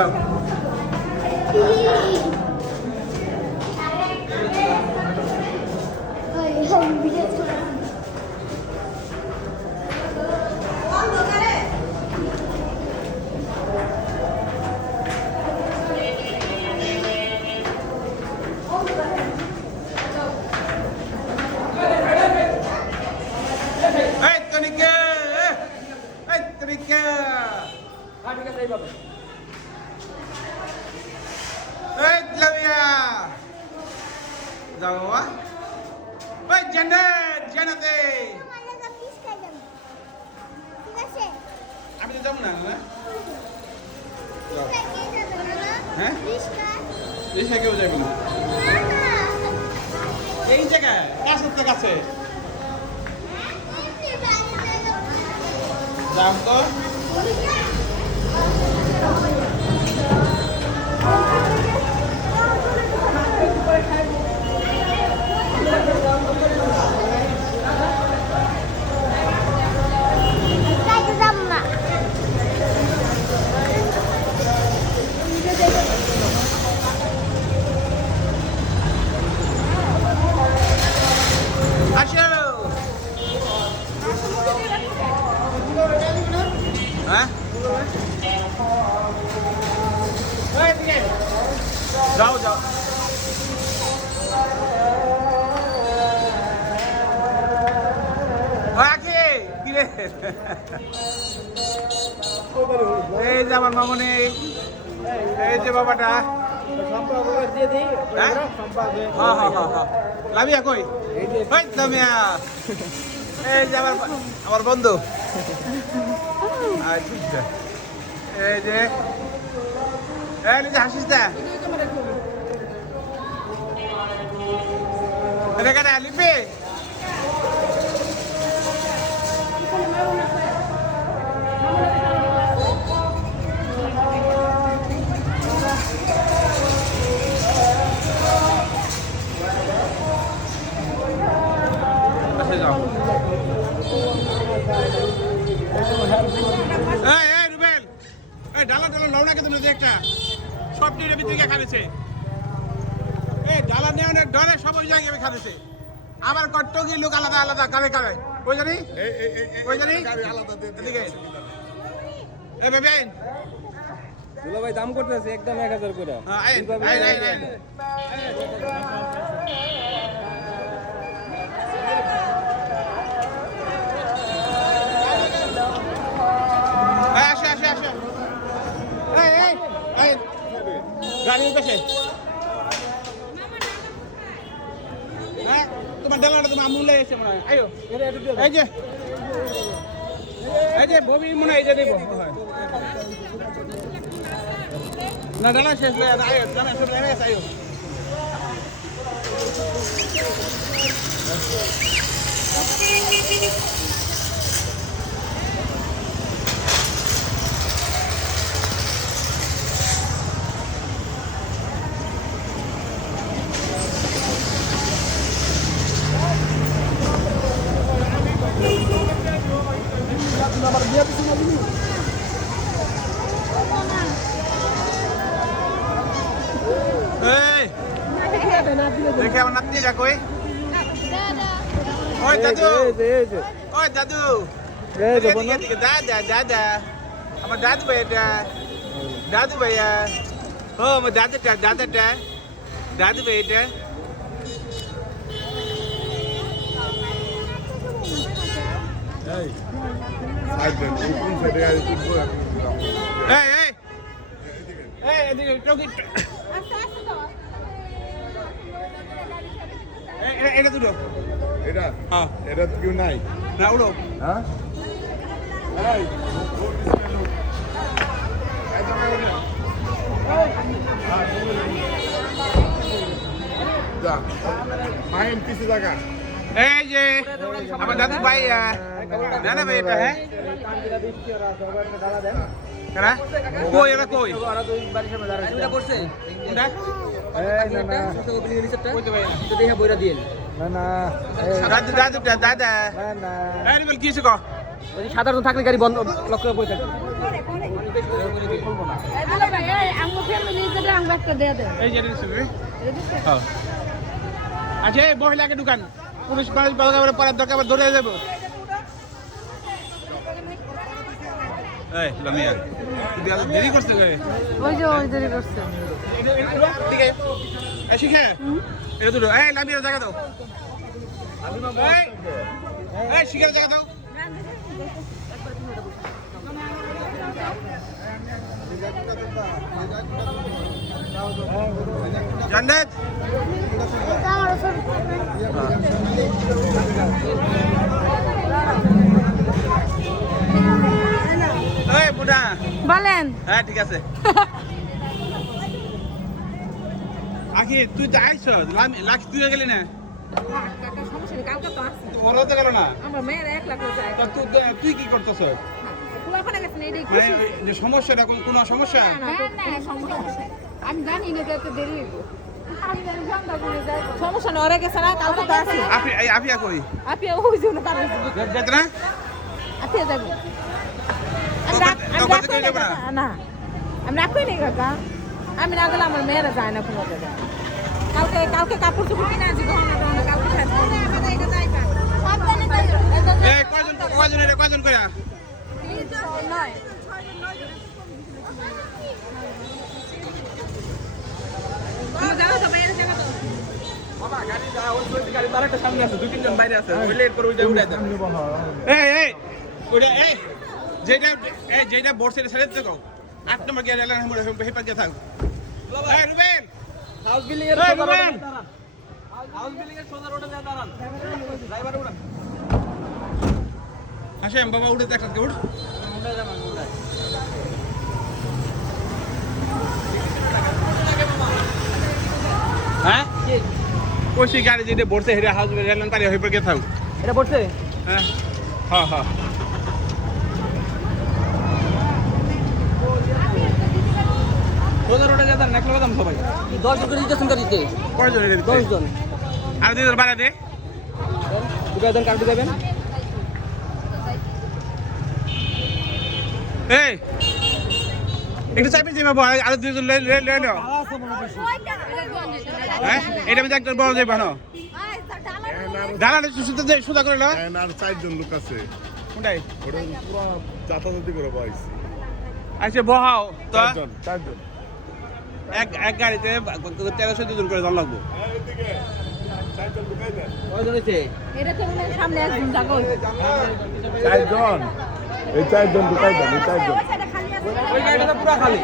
যাও যাও বাবা ওই জান্নাত জান্নাতে আমি তো যাবো না হ্যাঁ রিক্সা কেউ যাবে না এই জায়গায় কাছে কাছে যাও তো যাও যাও এই যে আমার মামনি এই যে বাবাটা লাভিয়া কই এই যে আমার বন্ধু এই যে হাসিস দা রেখা লিপি ডালা ডালা লওনা কে তুমি একটা সব নিয়ে ভিতরে খাবেছে এই ডালা নেওয়ার ডরে সব ওই জায়গায় খাবেছে আবার কট্টকি লোক আলাদা আলাদা কারে কারে কই জানি আলাদা এদিকে এই বেবেন দুলা ভাই দাম করতেছে একদম 1000 করে আইন গাড়ির কাছে হ্যাঁ তোমার ডালাটা তোমার আমুলে এসে মনে হয় আয়ো এই যে ববি মনে হয় এই যে দেবো না ডালা শেষ হয়ে আয়ো জানা সব লেগে গেছে আয়ো দেখে আমার নাতনি যা কই ওই দাদু দাদা আমার দাদু ভাইয়া ও আমার দাদু ভাইয়া এটা দুটো এটা হ্যাঁ এটা তো কেউ নাই না উড়ো হ্যাঁ যা মাইন পিছে জায়গা এই যে আমার দাদু ভাই দাদা ভাই এটা হ্যাঁ কারা কই এটা কই এটা করছে এটা সাধারণ থাকলে গাড়ি বন্ধ লক্ষ্য করে এই যে হ্যাঁ আচ্ছা এই মহিলাকে ঢুকান পুলিশ মানুষ বাজার পরের দরকার আবার ধরে যাবো এই লামিয়া তুই আজ দেরি করছিস রে ওই যে ওই দেরি করছে ঠিক আছে এই শিখে এটা দুটো এই লামিয়া জায়গা দাও এই এই শিখে জায়গা দাও জান্নাত এই বুড়া বলেন হ্যাঁ ঠিক আছে আখি তুই তো আইছ লাখ তুই গেলি না ওরা তো গেল না তা তুই কি করতেছ মানে সমস্যাটা কোন সমস্যা আমি জানি না যে এত দেরি হইব সমস্যা নয়, ওরা গেছে না, কালকে তো আছে। আফিয়া কই আপনি ওই জন্য কারণ যেত না আপনি যাবো। না আমি রাখবই নেই কাকা, আমি না গেলে আমার মেয়েরা যায় না কোনো জায়গায়। কালকে কাপড় চোপড় কিনে আছি, কালকে কয়জন করে সামনে আছে 2-3 জন বাইরে আছে ওইলে এরপর ওইটা উড়াই দেন যেটা বোর্ড ছেড়ে দেখো 8 নম্বর গিয়ে এলান হেপার গিয়ে থাক রুবেল হাউস বিল্ডিং এর সোজা রোডে দাঁড়ান, হাউস বিল্ডিং এর সোজা রোডে দাঁড়ান, ড্রাইভার উড়ান। হাসেম বাবা উঠে দেখ উঠ হ্যাঁ কইছি গাড়ি যেটা বসে হেরে হাউস রেলন পারে হইপর কে থাক এটা পড়ছে হ্যাঁ হ্যাঁ হ্যাঁ সোজা রোডে দাঁড়ান, একলা দাম সবাই 10 জন করে দিতেছেন গাড়িতে, কয়জন এর 10 জন। আর দিদার বাড়া দে দুজন কাটতে যাবেন। এই একটু চাপি যে বাবা আর দুজন লে নাও হ্যাঁ এটা মধ্যে একটা বড় যাবে না দাঁড়ালে সুতা দে সুতা করে নাও আর 4 জন লোক আছে কোনটাই ওটা পুরো যাতায়াতি করে বইছি আচ্ছা বহাও তো 4 জন এক গাড়িতে 1300 জন করে দাম লাগবে এইদিকে 4 জন ঢুকাই দেন কয়জন হইছে? এটা তো মনে হয় সামনে একজন যাবো। 4 জন এই 4 জন ঢুকাই দেন এই 4 জন ওই গাড়িটা পুরো খালি।